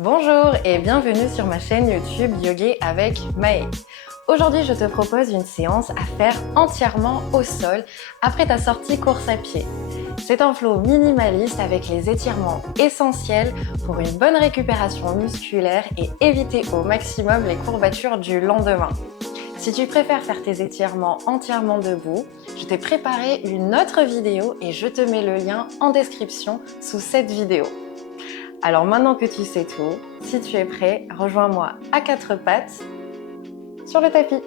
Bonjour et bienvenue sur ma chaîne YouTube Yoga avec Maë. Aujourd'hui, je te propose une séance à faire entièrement au sol après ta sortie course à pied. C'est un flow minimaliste avec les étirements essentiels pour une bonne récupération musculaire et éviter au maximum les courbatures du lendemain. Si tu préfères faire tes étirements entièrement debout, je t'ai préparé une autre vidéo et je te mets le lien en description sous cette vidéo. Alors maintenant que tu sais tout, si tu es prêt, rejoins-moi à quatre pattes sur le tapis.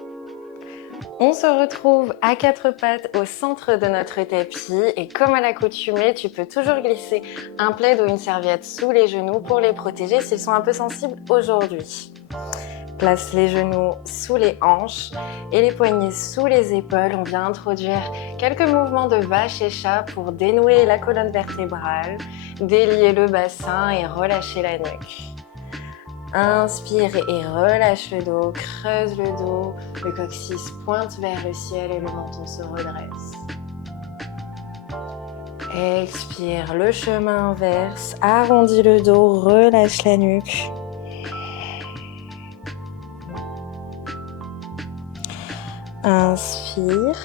On se retrouve à quatre pattes au centre de notre tapis et comme à l'accoutumée, tu peux toujours glisser un plaid ou une serviette sous les genoux pour les protéger s'ils sont un peu sensibles aujourd'hui. Place les genoux sous les hanches et les poignets sous les épaules. On vient introduire quelques mouvements de vache et chat pour dénouer la colonne vertébrale, délier le bassin et relâcher la nuque. Inspire et relâche le dos, creuse le dos, le coccyx pointe vers le ciel et le menton se redresse. Expire, le chemin inverse, arrondis le dos, relâche la nuque. Inspire.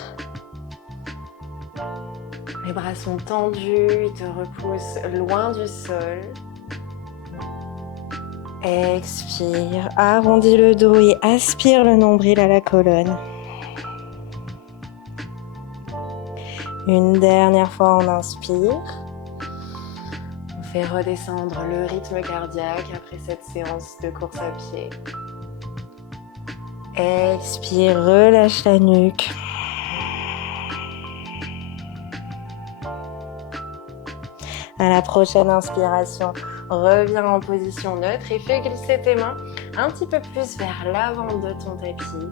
Les bras sont tendus, ils te repoussent loin du sol. Expire, arrondis le dos et aspire le nombril à la colonne. Une dernière fois, on inspire. On fait redescendre le rythme cardiaque après cette séance de course à pied. Expire, relâche la nuque. À la prochaine inspiration, reviens en position neutre et fais glisser tes mains un petit peu plus vers l'avant de ton tapis.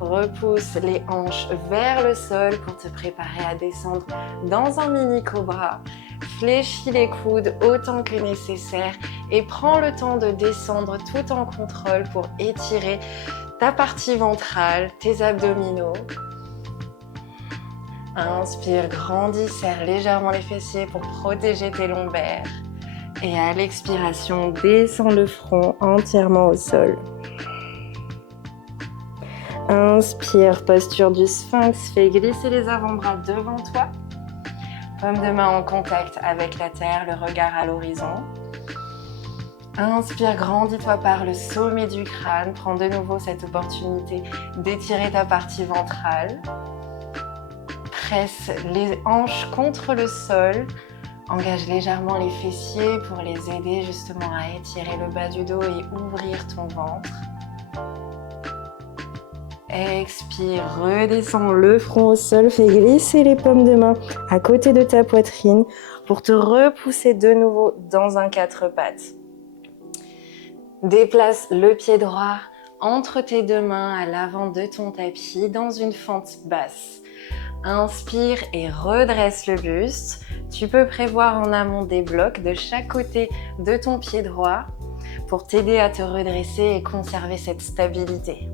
Repousse les hanches vers le sol pour te préparer à descendre dans un mini cobra. Fléchis les coudes autant que nécessaire et prends le temps de descendre tout en contrôle pour étirer ta partie ventrale, tes abdominaux. Inspire, grandis, serre légèrement les fessiers pour protéger tes lombaires. Et à l'expiration, descends le front entièrement au sol. Inspire, posture du sphinx, fais glisser les avant-bras devant toi. Paume de main en contact avec la terre, le regard à l'horizon. Inspire, grandis-toi par le sommet du crâne. Prends de nouveau cette opportunité d'étirer ta partie ventrale. Presse les hanches contre le sol. Engage légèrement les fessiers pour les aider justement à étirer le bas du dos et ouvrir ton ventre. Expire, redescends le front au sol. Fais glisser les paumes de main à côté de ta poitrine pour te repousser de nouveau dans un quatre pattes. Déplace le pied droit entre tes deux mains à l'avant de ton tapis dans une fente basse. Inspire et redresse le buste. Tu peux prévoir en amont des blocs de chaque côté de ton pied droit pour t'aider à te redresser et conserver cette stabilité.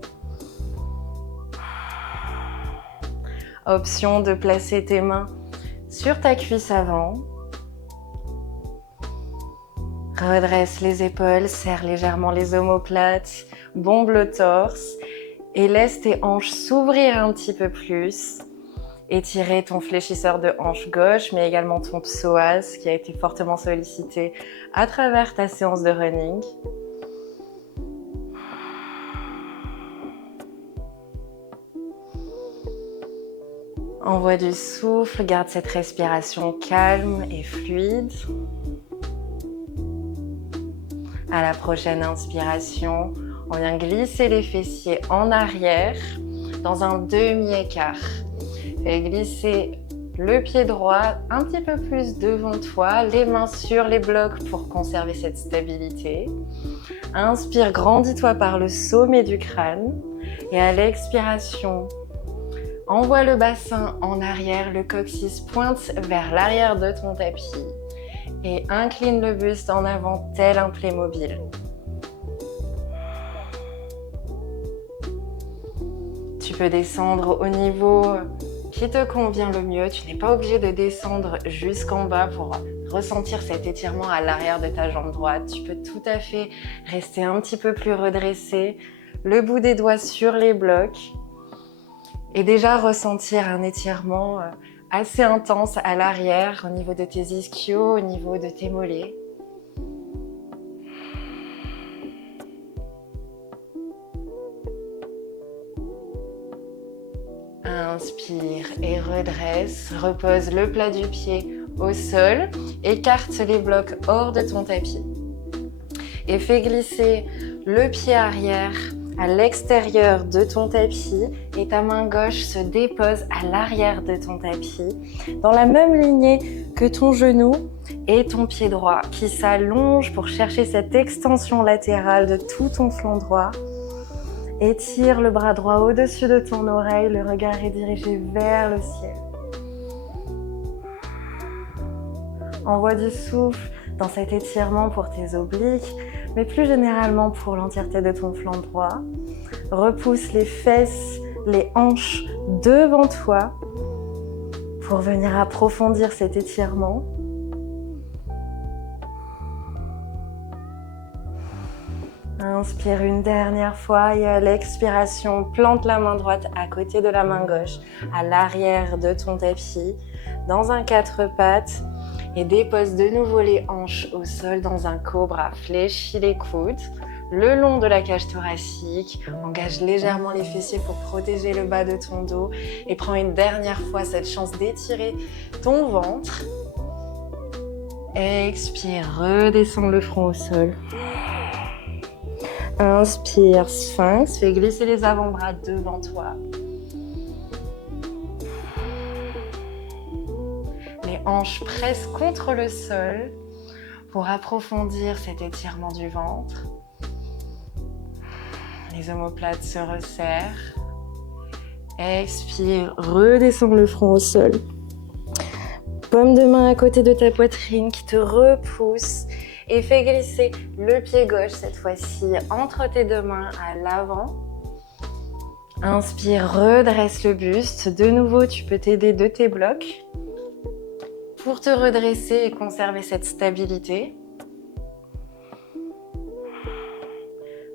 Option de placer tes mains sur ta cuisse avant. Redresse les épaules, serre légèrement les omoplates, bombe le torse et laisse tes hanches s'ouvrir un petit peu plus. Étirer ton fléchisseur de hanche gauche, mais également ton psoas qui a été fortement sollicité à travers ta séance de running. Envoie du souffle, garde cette respiration calme et fluide. À la prochaine inspiration, on vient glisser les fessiers en arrière dans un demi-écart. Fais glisser le pied droit un petit peu plus devant toi, les mains sur les blocs pour conserver cette stabilité. Inspire, grandis-toi par le sommet du crâne et à l'expiration, envoie le bassin en arrière, le coccyx pointe vers l'arrière de ton tapis et incline le buste en avant tel un Playmobil. Tu peux descendre au niveau qui te convient le mieux. Tu n'es pas obligé de descendre jusqu'en bas pour ressentir cet étirement à l'arrière de ta jambe droite. Tu peux tout à fait rester un petit peu plus redressé, le bout des doigts sur les blocs et déjà ressentir un étirement assez intense à l'arrière au niveau de tes ischios, au niveau de tes mollets. Inspire et redresse, repose le plat du pied au sol, écarte les blocs hors de ton tapis et fais glisser le pied arrière à l'extérieur de ton tapis et ta main gauche se dépose à l'arrière de ton tapis dans la même lignée que ton genou et ton pied droit qui s'allonge pour chercher cette extension latérale de tout ton flanc droit. Étire le bras droit au-dessus de ton oreille, le regard est dirigé vers le ciel. Envoie du souffle dans cet étirement pour tes obliques, mais plus généralement pour l'entièreté de ton flanc droit. Repousse les fesses, les hanches devant toi pour venir approfondir cet étirement. Inspire une dernière fois et à l'expiration, plante la main droite à côté de la main gauche, à l'arrière de ton tapis, dans un 4 pattes et dépose de nouveau les hanches au sol dans un cobra. Fléchis les coudes le long de la cage thoracique, engage légèrement les fessiers pour protéger le bas de ton dos et prends une dernière fois cette chance d'étirer ton ventre. Expire, redescends le front au sol. Inspire, sphinx, fais glisser les avant-bras devant toi. Les hanches pressent contre le sol pour approfondir cet étirement du ventre. Les omoplates se resserrent. Expire, redescends le front au sol. Paume de main à côté de ta poitrine qui te repousse. Et fais glisser le pied gauche cette fois-ci entre tes deux mains à l'avant. Inspire, redresse le buste. De nouveau, tu peux t'aider de tes blocs pour te redresser et conserver cette stabilité.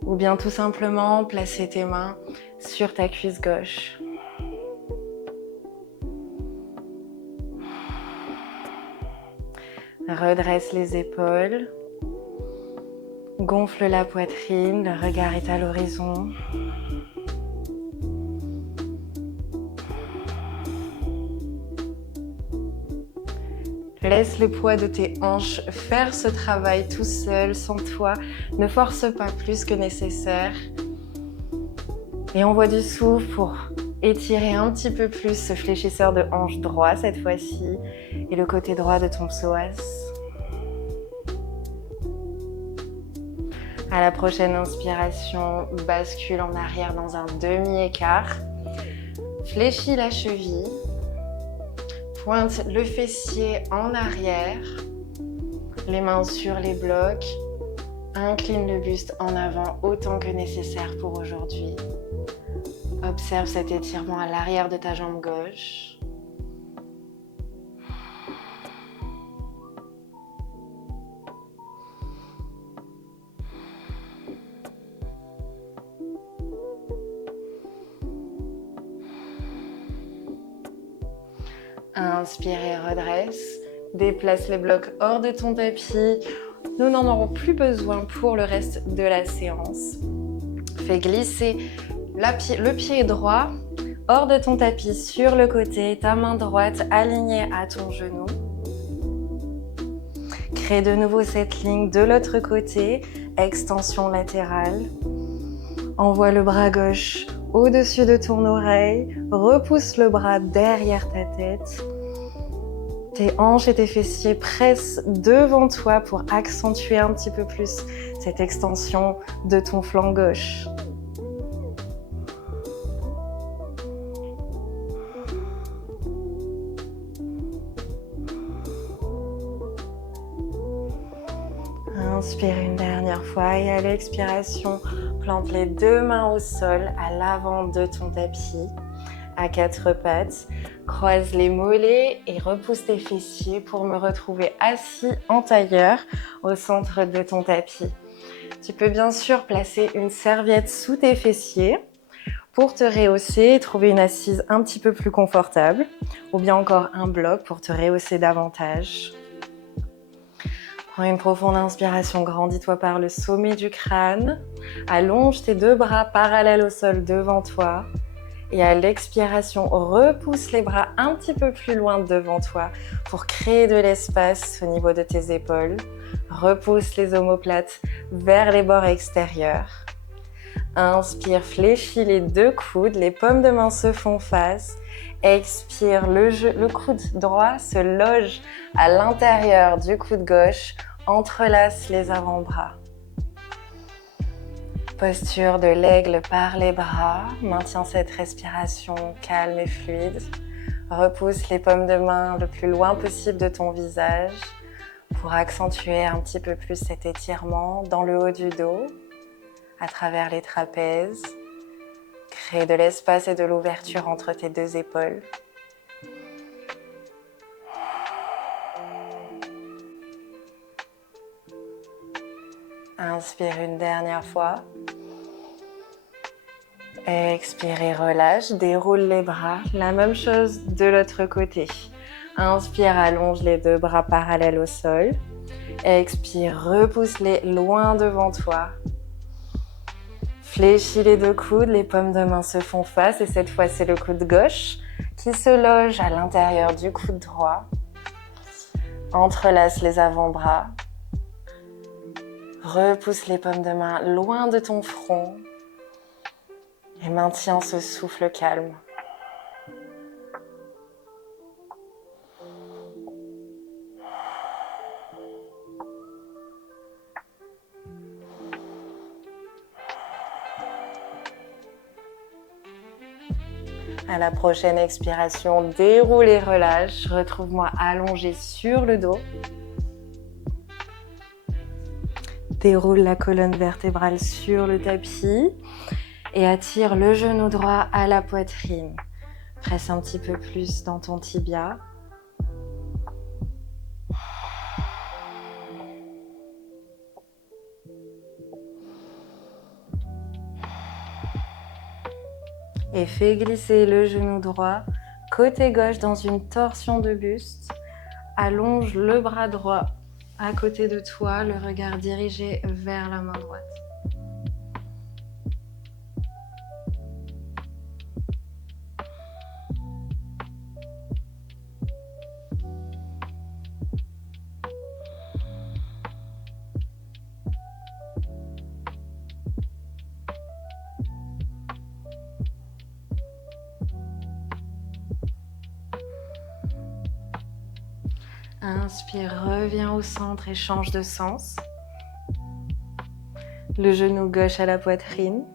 Ou bien tout simplement placer tes mains sur ta cuisse gauche. Redresse les épaules. Gonfle la poitrine, le regard est à l'horizon. Laisse le poids de tes hanches faire ce travail tout seul, sans toi. Ne force pas plus que nécessaire. Et envoie du souffle pour étirer un petit peu plus ce fléchisseur de hanche droit cette fois-ci et le côté droit de ton psoas. À la prochaine inspiration, bascule en arrière dans un demi-écart. Fléchis la cheville. Pointe le fessier en arrière. Les mains sur les blocs. Incline le buste en avant autant que nécessaire pour aujourd'hui. Observe cet étirement à l'arrière de ta jambe gauche. Inspire et redresse. Déplace les blocs hors de ton tapis. Nous n'en aurons plus besoin pour le reste de la séance. Fais glisser le pied droit hors de ton tapis sur le côté, ta main droite alignée à ton genou. Crée de nouveau cette ligne de l'autre côté, extension latérale. Envoie le bras gauche au-dessus de ton oreille, repousse le bras derrière ta tête. Tes hanches et tes fessiers pressent devant toi pour accentuer un petit peu plus cette extension de ton flanc gauche. Inspire une dernière fois et à l'expiration, plante les deux mains au sol à l'avant de ton tapis. à quatre pattes. Croise les mollets et repousse tes fessiers pour me retrouver assis en tailleur au centre de ton tapis. Tu peux bien sûr placer une serviette sous tes fessiers pour te rehausser et trouver une assise un petit peu plus confortable, ou bien encore un bloc pour te rehausser davantage. Prends une profonde inspiration, grandis-toi par le sommet du crâne, allonge tes deux bras parallèles au sol devant toi et à l'expiration, repousse les bras un petit peu plus loin devant toi pour créer de l'espace au niveau de tes épaules. Repousse les omoplates vers les bords extérieurs. Inspire, fléchis les deux coudes, les paumes de main se font face. Expire, le coude droit se loge à l'intérieur du coude gauche. Entrelace les avant-bras. Posture de l'aigle par les bras. Maintiens cette respiration calme et fluide. Repousse les paumes de main le plus loin possible de ton visage pour accentuer un petit peu plus cet étirement dans le haut du dos, à travers les trapèzes. Crée de l'espace et de l'ouverture entre tes deux épaules. Inspire une dernière fois. Expire et relâche. Déroule les bras. La même chose de l'autre côté. Inspire, allonge les deux bras parallèles au sol. Expire, repousse-les loin devant toi. Fléchis les deux coudes, les paumes de main se font face et cette fois c'est le coude gauche qui se loge à l'intérieur du coude droit. Entrelace les avant-bras. Repousse les paumes de main loin de ton front et maintiens ce souffle calme. À la prochaine expiration, déroule et relâche. Retrouve-moi allongé sur le dos. Déroule la colonne vertébrale sur le tapis et attire le genou droit à la poitrine. Presse un petit peu plus dans ton tibia. Et fais glisser le genou droit côté gauche dans une torsion de buste. Allonge le bras droit à côté de toi, le regard dirigé vers la main droite. Inspire, reviens au centre et change de sens. Le genou gauche à la poitrine.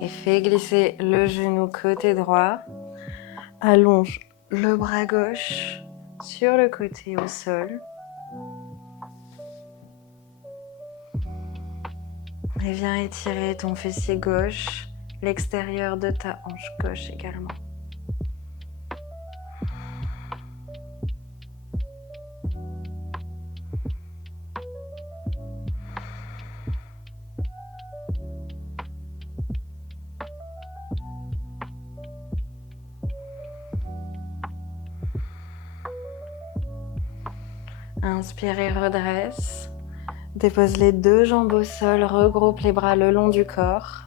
Et fais glisser le genou côté droit. Allonge le bras gauche sur le côté au sol. Et viens étirer ton fessier gauche, l'extérieur de ta hanche gauche également. Inspire et redresse. Dépose les deux jambes au sol, regroupe les bras le long du corps.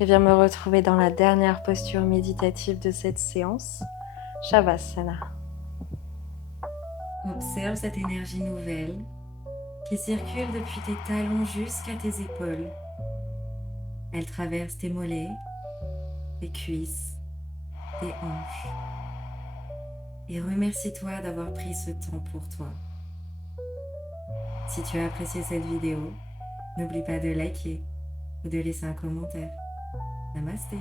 Et viens me retrouver dans la dernière posture méditative de cette séance, Shavasana. Observe cette énergie nouvelle qui circule depuis tes talons jusqu'à tes épaules. Elle traverse tes mollets, tes cuisses, tes hanches. Et remercie-toi d'avoir pris ce temps pour toi. Si tu as apprécié cette vidéo, n'oublie pas de liker ou de laisser un commentaire. Namasté.